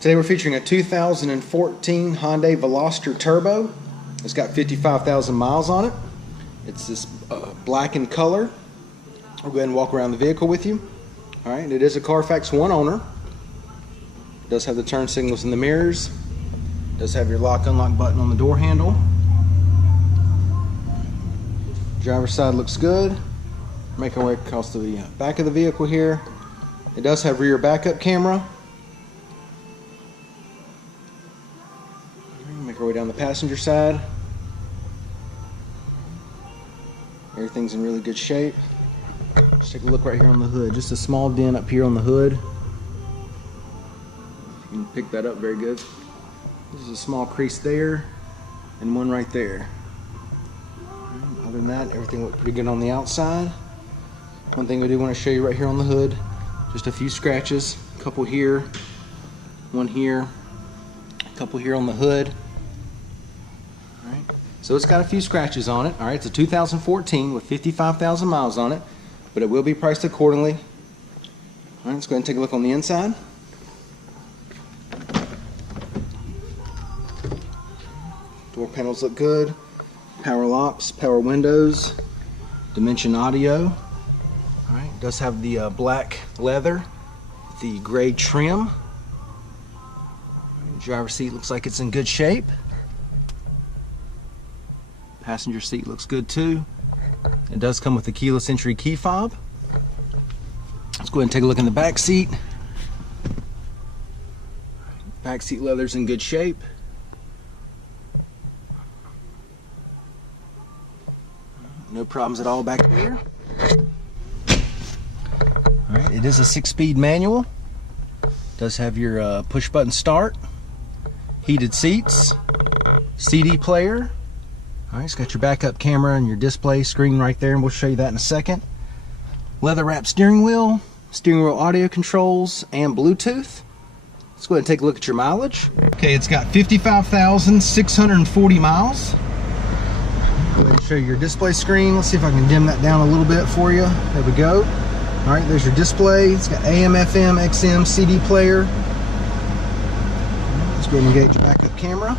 Today we're featuring a 2014 Hyundai Veloster Turbo. It's got 55,000 miles on it. It's this black in color. I'll go ahead and walk around the vehicle with you. All right, it is a Carfax one owner. It does have the turn signals in the mirrors. It does have your lock unlock button on the door handle. Driver's side looks good. Make our way across to the back of the vehicle here. It does have rear backup camera. Make our way down the passenger side. Everything's in really good shape. Just take a look right here on the hood. Just a small dent up here on the hood. You can pick that up very good. There's a small crease there and one right there. Other than that, everything looks pretty good on the outside. One thing we do want to show you right here on the hood, just a few scratches. A couple here, one here, a couple here on the hood. Alright, so it's got a few scratches on it. Alright, it's a 2014 with 55,000 miles on it, but it will be priced accordingly. Alright, let's go ahead and take a look on the inside. Door panels look good. Power locks, power windows, Dimension audio. Alright, it does have the black leather, the gray trim. Driver's seat looks like it's in good shape. Passenger seat looks good too. It does come with a keyless entry key fob. Let's go ahead and take a look in the back seat. Back seat leather's in good shape. No problems at all back there. Alright, it is a 6-speed manual. Does have your push button start, heated seats, CD player. Alright, it's got your backup camera and your display screen right there, and we'll show you that in a second. Leather wrapped steering wheel audio controls, and Bluetooth. Let's go ahead and take a look at your mileage. Okay, it's got 55,640 miles. Go ahead and show you your display screen. Let's see if I can dim that down a little bit for you. There we go. Alright, there's your display. It's got AM, FM, XM, CD player. Let's go ahead and engage your backup camera.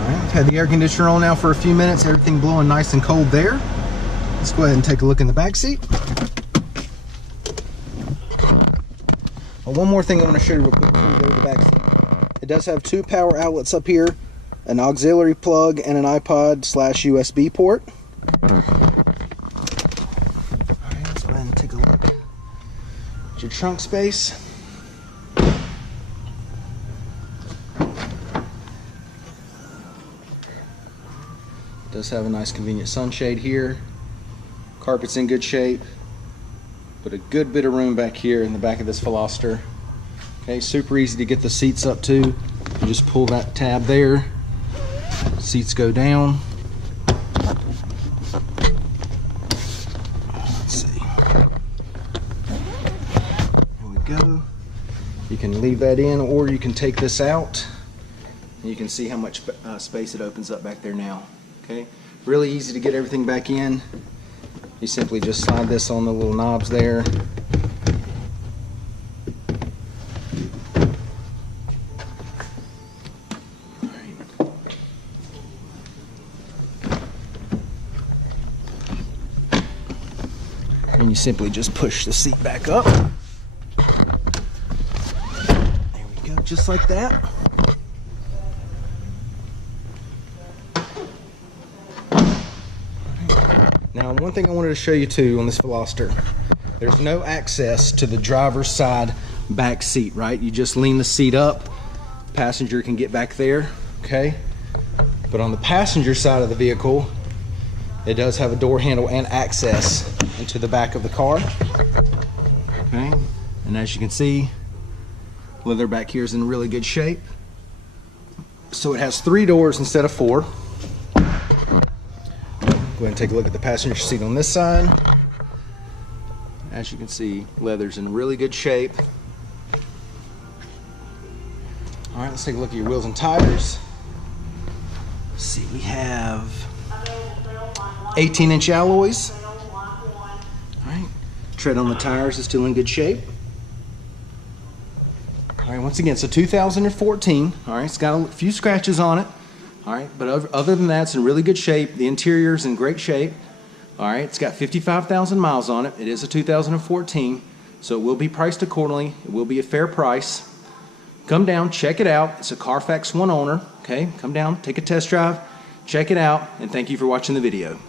Alright, I've had the air conditioner on now for a few minutes. Everything blowing nice and cold there. Let's go ahead and take a look in the back seat. One more thing I want to show you real quick before we go to the back seat. It does have 2 power outlets up here, an auxiliary plug, and an iPod/USB port. Alright, let's go ahead and take a look at your trunk space. It does have a nice convenient sunshade here. Carpet's in good shape. But a good bit of room back here in the back of this Veloster. Okay, super easy to get the seats up to. You just pull that tab there. Seats go down. Let's see. There we go. You can leave that in, or you can take this out. And you can see how much space it opens up back there now. Okay, really easy to get everything back in. You simply just slide this on the little knobs there. And you simply just push the seat back up. There we go, just like that. Now, one thing I wanted to show you too on this Veloster, there's no access to the driver's side back seat, right? You just lean the seat up, passenger can get back there, okay? But on the passenger side of the vehicle, it does have a door handle and access into the back of the car, okay? And as you can see, leather back here is in really good shape. So it has 3 doors instead of 4. Go ahead and take a look at the passenger seat on this side. As you can see, leather's in really good shape. All right, let's take a look at your wheels and tires. Let's see, we have 18-inch alloys. All right, Tread on the tires is still in good shape. All right, once again, so 2014. All right, it's got a few scratches on it. All right, but other than that, it's in really good shape. The interior is in great shape. All right, it's got 55,000 miles on it. It is a 2014, so it will be priced accordingly. It will be a fair price. Come down, check it out. It's a Carfax one owner. Okay, come down, take a test drive, check it out, and thank you for watching the video.